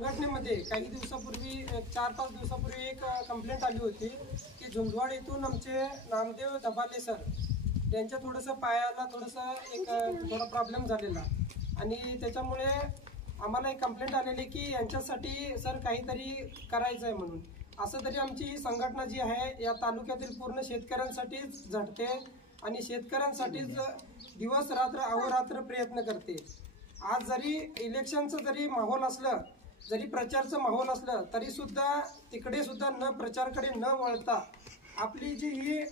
संघटनेमध्ये काही दिवसापूर्वी 4-5 दिवसापूर्वी एक कंप्लेंट आली होती की झुंझवाड येथून आमचे नामदेव धबाले सर यांच्या थोडंसं पायाला थोडा प्रॉब्लेम झालेला आणि त्याच्यामुळे आम्हाला एक कंप्लेंट आलेली की यांच्यासाठी सर काहीतरी करायचं आहे म्हणून. असं तरी आमची ही संघटना जी आहे या तालुक्यातील पूर्ण शेतकऱ्यांसाठीच झटते आणि शेतकऱ्यांसाठीच दिवस रात्र अहोरात्र प्रयत्न करते. आज जरी इलेक्शनचं जरी माहोल असलं, जरी प्रचारचं माहोल असलं, तरी सुद्धा तिकडे सुद्धा न प्रचारकडे न वळता आपली जी ही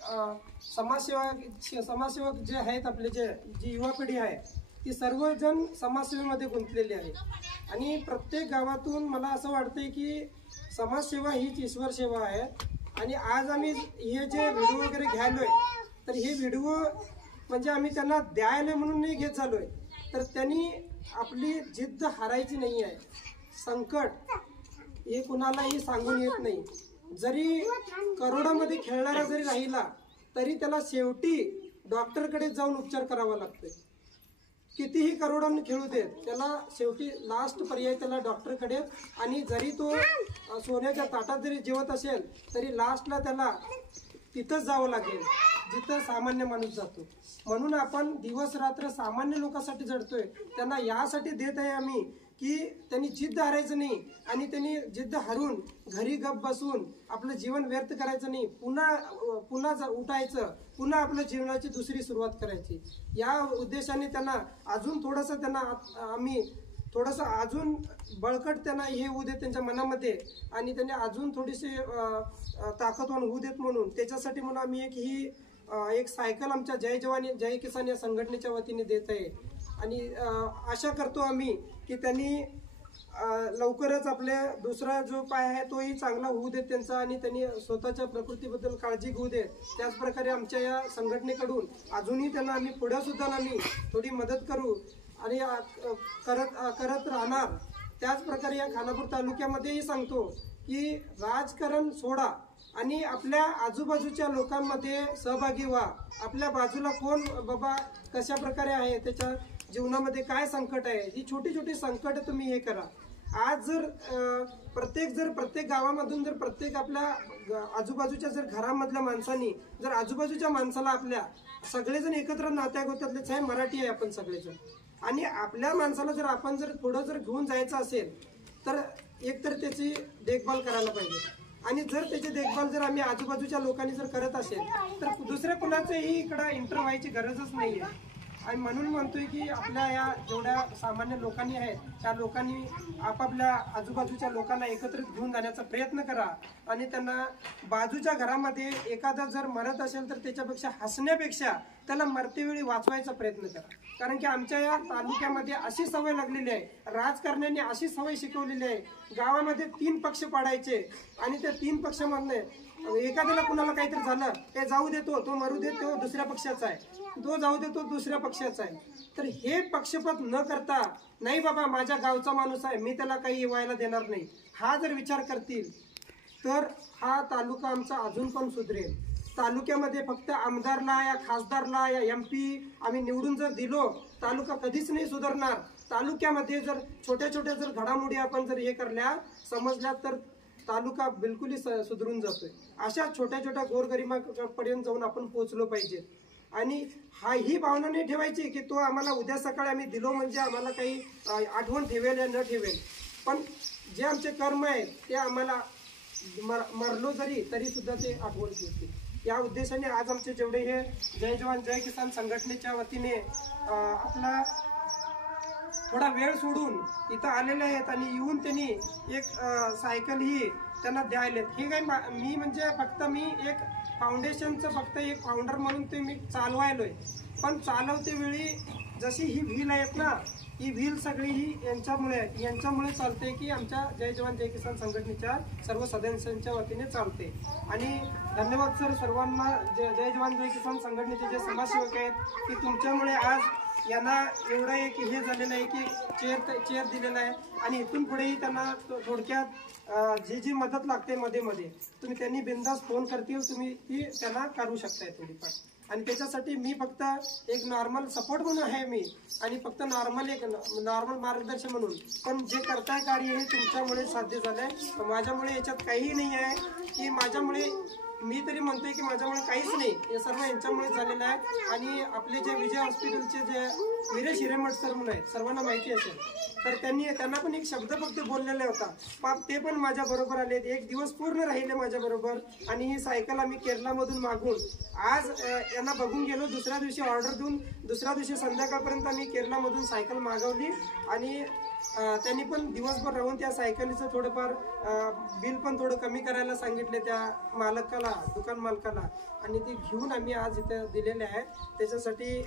समाजसेवक जे आहेत, आपले जी युवा पिढी आहे ती सर्वजण समाजसेवेमध्ये गुंतलेली आहे. आणि प्रत्येक गावातून मला असं वाटतंय की समाजसेवा हीच ईश्वर सेवा आहे. आणि आज आम्ही हे जे व्हिडिओ वगैरे घ्यायलोय, तर हे व्हिडिओ म्हणजे आम्ही त्यांना द्यायला म्हणून नाही घेत झालोय, तर त्यांनी आपली जिद्द हारायची नाही आहे. संकट हे कुणालाही सांगून येत नाही. जरी करोडामध्ये खेळणारा जरी राहिला तरी त्याला शेवटी डॉक्टरकडे जाऊन उपचार करावा लागतोय. कितीही करोडांनी खेळू देत, त्याला शेवटी लास्ट पर्याय त्याला डॉक्टरकडे. आणि जरी तो सोन्याच्या ताटात जरी जेवत असेल तरी लास्टला त्याला तिथंच जावं लागेल जिथं सामान्य माणूस जातो. म्हणून आपण दिवस रात्र सामान्य लोकांसाठी झटतोय. त्यांना यासाठी देत आहे आम्ही की त्यांनी जिद्द हारायचं नाही आणि त्यांनी जिद्द हारून घरी गप बसून आपलं जीवन व्यर्थ करायचं नाही. पुन्हा उठायचं, पुन्हा आपल्या जीवनाची दुसरी सुरुवात करायची. या उद्देशाने त्यांना अजून थोडंसं आम्ही अजून बळकट त्यांना हे होऊ देत त्यांच्या मनामध्ये आणि त्यांनी अजून थोडीशी ताकदवान होऊ देत. म्हणून त्याच्यासाठी म्हणून आम्ही एक सायकल आमच्या जय जवान जय किसान या संघटनेच्या वतीने देत आहे. आणि आशा करतो आम्ही की त्यांनी लवकरच आपल्या दुसरा जो पाय आहे तोही चांगला होऊ देत त्यांचा आणि त्यांनी स्वतःच्या प्रकृतीबद्दल काळजी घेऊ देत. त्याचप्रकारे आमच्या या संघटनेकडून अजूनही त्यांना आम्ही पुढे सुद्धा आम्ही थोडी मदत करू आणि करत राहणार. त्याचप्रकारे या खानापूर तालुक्यामध्येही सांगतो की राजकारण सोडा आणि आपल्या आजूबाजूच्या लोकांमध्ये सहभागी व्हा. आपल्या बाजूला कोण बाबा कशा प्रकारे आहे, त्याच्या जीवनामध्ये काय संकट आहे, ही छोटी छोटी संकट तुम्ही हे करा. आज जर प्रत्येक गावामधून जर प्रत्येक आपल्या आजूबाजूच्या जर घरामधल्या माणसांनी जर आजूबाजूच्या माणसाला आपल्या सगळेजण एकत्र नात्यागोत्यातलेच आहे, मराठी आहे आपण सगळेजण, आणि आपल्या माणसाला जर आपण जर थोडं जर घेऊन जायचं असेल तर एकतर त्याची देखभाल करायला पाहिजे. आणि जर त्याची देखभाल जर आम्ही आजूबाजूच्या लोकांनी जर करत असेल तर दुसऱ्या कुणाचंही इकडं एंटर व्हायची गरजच नाही आहे. आणि म्हणून म्हणतोय की आपल्या या जेवढ्या सामान्य लोकांनी आहेत त्या लोकांनी आपापल्या आजूबाजूच्या लोकांना एकत्रित घेऊन जाण्याचा प्रयत्न करा. आणि त्यांना बाजूच्या घरामध्ये एखादा जर मरत असेल तर त्याच्यापेक्षा हसण्यापेक्षा त्याला मरतेवेळी वाचवायचा प्रयत्न करा. कारण की आमच्या या तालुक्यामध्ये अशी सवय लागलेली आहे, राजकारण्यांनी अशी सवय शिकवलेली आहे, गावामध्ये 3 पक्ष पाडायचे आणि त्या 3 पक्षामधले एखाद्याला कुणाला काहीतरी झालं ते जाऊ देतो, तो मरू देतो, दुसऱ्या पक्षाचा आहे, तो जाऊ देतो, दुसऱ्या पक्षाचा आहे. तर हे पक्षपात न करता नाही बाबा माझ्या गावचा माणूस आहे मी त्याला काही व्हायला देणार नाही, हा जर विचार करतील तर हा तालुका आमचा अजून पण सुधरेल. तालुक्यामध्ये फक्त आमदारला या खासदारला या MP आम्ही निवडून जर दिलो तालुका कधीच नाही सुधारणार. तालुक्यामध्ये जर छोट्या छोट्या जर घडामोडी आपण जर हे करल्या समजल्या तर तालुका बिलकुल सुधरून जातोय. अशा छोट्या छोट्या गोरगरिबांपर्यंत जाऊन आपण पोहोचलो पाहिजे. आणि ही भावना नाही ठेवायची की तो आम्हाला उद्या सकाळी आम्ही दिलो म्हणजे आम्हाला काही आठवण ठेवेल या न ठेवेल. पण जे आमचे कर्म आहेत ते आम्हाला मरलो तरी सुद्धा ते आठवण ठेवते. या उद्देशाने आज आमचे जेवढे हे जय जवान जय किसान संघटनेच्या वतीने आपला थोडा वेळ सोडून इथं आलेले आहेत आणि येऊन त्यांनी एक सायकल ही त्यांना द्यायला. हे काय मी म्हणजे फक्त मी एक फाउंडेशनचं फक्त एक फाउंडर म्हणून ते मी चालवायलोय. पण चालवते वेळी जशी ही व्हील आहेत ना, ही व्हील सगळी ही यांच्यामुळे चालते की आमच्या जय जवान जय किसान संघटनेच्या सर्व सदस्यांच्या वतीने चालते. आणि धन्यवाद सर सर्वांना. जय जवान जय किसान संघटनेचे जे समाजसेवक आहेत की तुमच्यामुळे आज यांना एवढं एक हे झालेलं आहे की चेअर दिलेला आहे. आणि इथून पुढेही त्यांना थोडक्यात जी मदत लागते मध्ये तुम्ही त्यांनी बिनधास्त फोन करतील, तुम्ही ती त्यांना करू शकताय थोडीफार. आणि त्याच्यासाठी मी फक्त एक नॉर्मल सपोर्ट म्हणून आहे मी, आणि फक्त नॉर्मल मार्गदर्शन म्हणून. पण जे करताय कार्य हे तुमच्यामुळे साध्य झालंय. माझ्यामुळे याच्यात काहीही नाही आहे की माझ्यामुळे, मी तरी म्हणतोय की माझ्यामुळे काहीच नाही, हे सर्व यांच्यामुळे झालेलं आहे. आणि आपले जे विजय हॉस्पिटलचे जे वीरेश हिरेमठ सर म्हणून आहेत, सर्वांना माहिती असेल, तर त्यांना पण एक शब्द फक्त बोललेला होता. ते पण माझ्या बरोबर आले, एक दिवस पूर्ण राहिले माझ्या बरोबर. आणि ही सायकल आम्ही केरलामधून मागून आज यांना बघून गेलो. दुसऱ्या दिवशी ऑर्डर देऊन दुसऱ्या दिवशी संध्याकाळपर्यंत आम्ही केरलामधून सायकल मागवली. आणि त्यांनी पण दिवसभर राहून त्या सायकलीचं थोडंफार बिल पण थोडं कमी करायला सांगितले त्या मालकाला, दुकान मालकाला. आणि ती घेऊन आम्ही आज इथे दिलेले आहे. त्याच्यासाठी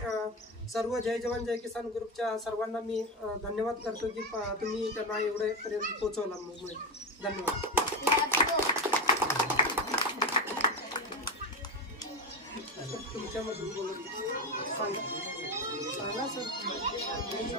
सर्व जय जवान जय किसान ग्रुपच्या सर्वांना मी धन्यवाद करतो की तुम्ही त्यांना एवढ्यापर्यंत पोहोचवला. धन्यवाद. तुमच्यामधून बोलून सांगा सर.